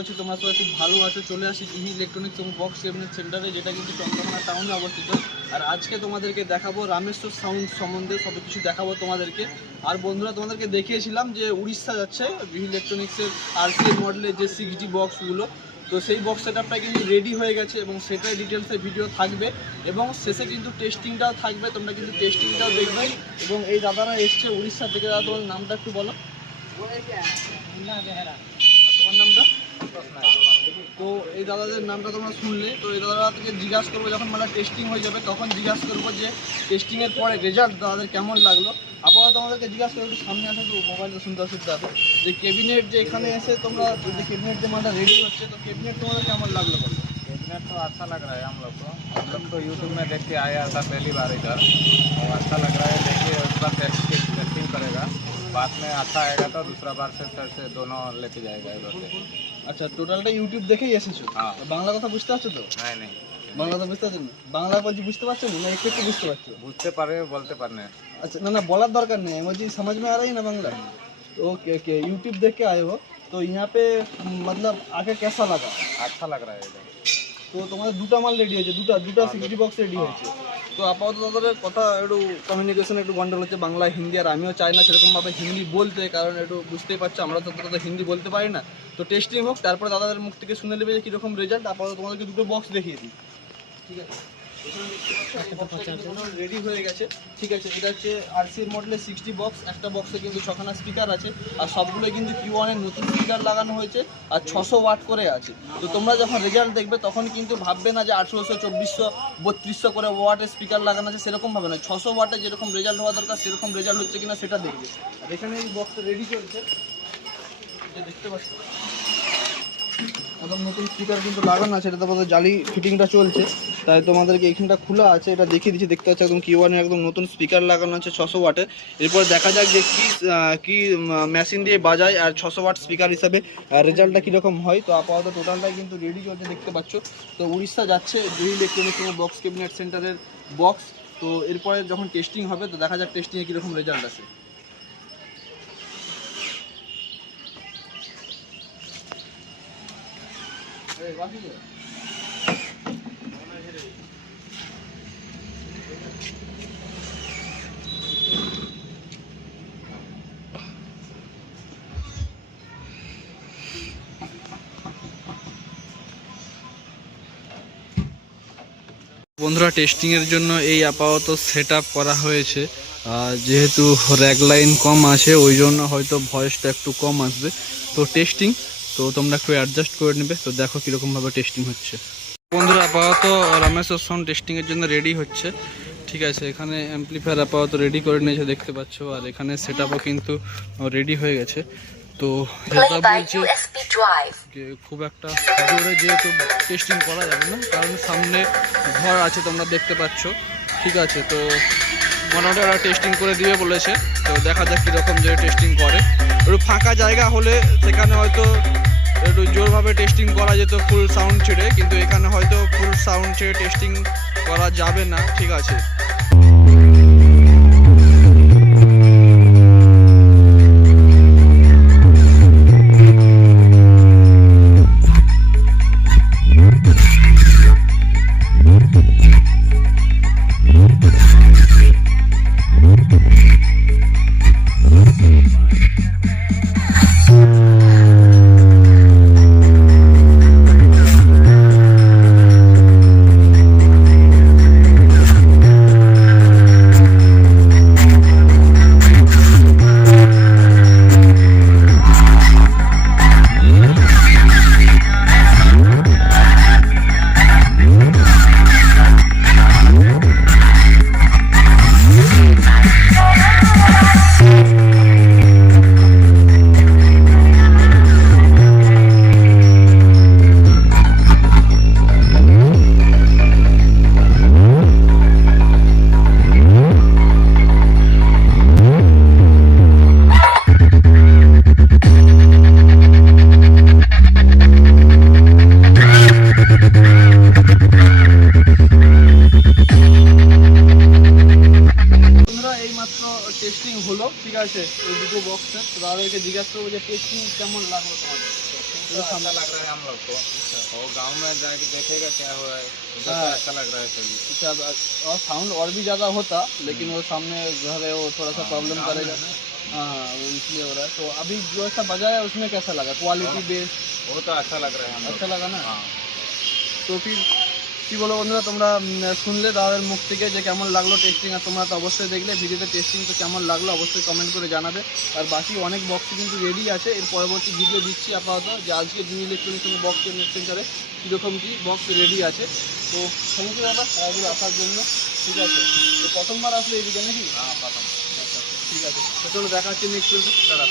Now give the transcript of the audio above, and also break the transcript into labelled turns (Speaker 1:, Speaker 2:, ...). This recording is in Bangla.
Speaker 1: করছি তোমরা সবাই খুব ভালো আছো চলে আসি ইহি ইলেকট্রনিক্স এবং বক্স ক্যাবিনেট সেন্টারে যেটা কিন্তু চন্দ্রকোনা টাউনে অবস্থিত। আর আজকে তোমাদেরকে দেখাবো রামেশ্বর সাউন্ড সম্বন্ধে সব কিছু দেখাবো তোমাদেরকে। আর বন্ধুরা তোমাদেরকে দেখিয়েছিলাম যে উড়িষ্যা যাচ্ছে ইহি ইলেকট্রনিক্সের আরসিএল মডেলের যে সিক্স ডি বক্সগুলো তো সেই বক্স সেটআপটা কিন্তু রেডি হয়ে গেছে এবং সেটাই ডিটেলসে ভিডিও থাকবে। এবং শেষে কিন্তু টেস্টিংটাও থাকবে তোমরা কিন্তু টেস্টিংটাও দেখবে। এবং এই দাদারা এসছে উড়িষ্যা থেকে। দাদা তোমার নামটা একটু বলো। তোমার নামটা? তো এই দাদাদের নামটা তোমরা শুনলে তো এই দাদারা থেকে জিজ্ঞাসা করবো যখন মানে টেস্টিং হয়ে যাবে তখন জিজ্ঞাসা করবো যে টেস্টিংয়ের পরে রেজাল্ট দাদাদের কেমন লাগলো আপাতত আমাদেরকে জিজ্ঞাসা করবো একটু সামনে আসো তো মোবাইলটা শুনতে অসুবিধা হবে যে কেবিনেট যে এখানে এসে তোমরা যে কেবিনেট যে মালটা রেডি হচ্ছে তো কেবিনেট তোমাদের কেমন লাগলো বলো
Speaker 2: कैबिनेट तो अच्छा लग रहा है हम लोग को हम लोग तो यूट्यूब में देख के आया था पहली बार इधर और अच्छा लग रहा है देखिए उस पर टेस्टिंग टेस्टिंग करेगा बाद में अच्छा आएगा तो दूसरा बार से फिर से दोनों लेके जाएगा इधर से
Speaker 1: আচ্ছা টোটালটা ইউটিউব দেখেই এসেছো
Speaker 2: হ্যাঁ।
Speaker 1: বাংলা কথা বুঝতে পারছো তো
Speaker 2: नहीं नहीं
Speaker 1: বাংলা কথা বুঝতে পারছো না বাংলা বলছি বুঝতে পারছো না না একটু একটু বুঝতে পারছো
Speaker 2: बुझते पारे बोलते पारने
Speaker 1: अच्छा ना ना बोला दरकार नहीं है मुझे समझ में आ रही है ना बांग्ला ओके ओके यूट्यूब देख के आए हो तो यहाँ पे म, मतलब आके कैसा लगा
Speaker 2: अच्छा लग रहा है इधर
Speaker 1: তো তোমাদের দুটো মাল রেডি হয়েছে দুটো দুটো সিক্সটি বক্স রেডি হয়েছে তো আপাতত তাদের কথা একটু কমিউনিকেশন একটু গন্ডল হচ্ছে বাংলা, হিন্দি আর আমিও চাই না সেরকমভাবে হিন্দি বলতে, কারণ একটু বুঝতেই পারছ আমরা তো তাদের হিন্দি বলতে পারি না। তো টেস্টিং হোক, তারপরে দাদাদের মুখ থেকে শুনে নেবে যে কীরকম রেজাল্ট আপাতত তোমাদেরকে দুটো বক্স দেখিয়ে দিই। ঠিক আছে? রেডি হয়ে গেছে। ঠিক আছে, এটা হচ্ছে আরসি মডেলের সিক্সটি বক্স একটা বক্সে কিন্তু ছখানা স্পিকার আছে। আর সবগুলো কিন্তু কিউ ওয়ানের নতুন স্পিকার লাগানো হয়েছে আর ছশো ওয়াট করে আছে। তো তোমরা যখন রেজাল্ট দেখবে, তখন কিন্তু ভাববে না যে আঠেরোশো, চব্বিশশো, বত্রিশশো করে ওয়াটের স্পিকার লাগানো আছে। সেরকম ভাবে না ছশো ওয়াটে যেরকম রেজাল্ট হওয়া দরকার, সেরকম রেজাল্ট হচ্ছে কিনা সেটা দেখবে। আর এখানে এই বক্সটা রেডি চলছে। দেখতে পাচ্ছ? একদম নতুন স্পিকার কিন্তু লাগানো আছে। এটা তোমাদের জালি ফিটিংটা চলছে। তাই তোমাদেরকে এখানটা খোলা আছে এটা দেখিয়ে দিচ্ছি দেখতে পাচ্ছি একদম কি ওয়ানের একদম নতুন স্পিকার লাগানো আছে ছশো ওয়াটের। এরপর দেখা যাক যে কি কি মেশিন দিয়ে বাজায় আর ছশো ওয়াট স্পিকার হিসাবে রেজাল্টটা কীরকম হয়। তো আপাতত টোটালটাই কিন্তু রেডি চলছে দেখতে পাচ্ছ। তো উড়িষ্যা যাচ্ছে দুই ইলেকট্রনিক্স বক্স ক্যাবিনেট সেন্টারের বক্স তো এরপরে যখন টেস্টিং হবে তো দেখা যাক টেস্টিংয়ে কীরকম রেজাল্ট আসে। এই, বাকি তো? বন্ধুরা টেস্টিংয়ের জন্য এই আপাতত সেট করা হয়েছে। যেহেতু র্যাক লাইন কম আছে, ওই জন্য হয়তো ভয়েসটা একটু কম আসবে। তো টেস্টিং তো তোমরা একটু অ্যাডজাস্ট করে নেবে। তো দেখো কীরকমভাবে টেস্টিং হচ্ছে। বন্ধুরা, আপাতত রামেশ্বর সাউন্ড টেস্টিংয়ের জন্য রেডি হচ্ছে। ঠিক আছে, এখানে অ্যাম্পলিফায়ার আপাতত রেডি করে নিয়েছে, দেখতে পাচ্ছ। আর এখানে সেট কিন্তু রেডি হয়ে গেছে। তো বলছে যে খুব একটা জোরে যেহেতু টেস্টিং করা যাবে না কারণ সামনে ঘর আছে তোমরা দেখতে পাচ্ছ। ঠিক আছে তো মোটামুটি ওরা টেস্টিং করে দিয়ে বলেছে। তো দেখা যাক কীরকম যে টেস্টিং করে। একটু ফাঁকা জায়গা হলে সেখানে হয়তো একটু জোরভাবে টেস্টিং করা যেত ফুল সাউন্ড ছেড়ে। কিন্তু এখানে হয়তো ফুল সাউন্ড ছেড়ে টেস্টিং করা যাবে না। ঠিক আছে। হলো ঠিক আছে ওই দুটো বক্সের তো তাদেরকে জিজ্ঞাসা করবো যে টেস্টিং কেমন লাগলো তোমাদের
Speaker 2: तो अच्छा लग रहा है हम लोग को और गांव में जाके देखेगा क्या हुआ है उधर
Speaker 1: हाँ।
Speaker 2: से अच्छा लग रहा है सभी
Speaker 1: अच्छा अब- और साउंड और भी ज़्यादा होता लेकिन वो सामने घर है वो थोड़ा सा प्रॉब्लम
Speaker 2: गाँव में
Speaker 1: करेगा
Speaker 2: ना,
Speaker 1: हाँ हाँ वो इसलिए हो रहा है तो अभी जो ऐसा बजा है उसमें कैसा लगा क्वालिटी बेस
Speaker 2: वो तो अच्छा लग रहा है हम लोग
Speaker 1: अच्छा লাগা না
Speaker 2: हाँ
Speaker 1: তো ফির কি বলো বন্ধুরা তোমরা শুনলে দাদার মুখ থেকে যে কেমন লাগল টেস্টিং আর তোমরা তো অবশ্যই দেখলে ভিডিওতে টেস্টিং তো কেমন লাগল অবশ্যই কমেন্ট করে জানাবে। আর বাকি অনেক বক্স কিন্তু রেডি আছে এর পরবর্তী ভিডিও দিচ্ছি আপাতত যে আজকে দুই ইলেকট্রনিক্স তুমি বক্স সেন্টারে কীরকম কী বক্স রেডি আছে। তো থ্যাংক ইউ দাদা তাড়াতাড়ি আসার জন্য ঠিক আছে? তো প্রথমবার আসলে এদিকে নাকি?
Speaker 2: হ্যাঁ প্রথম
Speaker 1: আচ্ছা, আচ্ছা, ঠিক আছে। তো চলো দেখা নেক্সট দাদা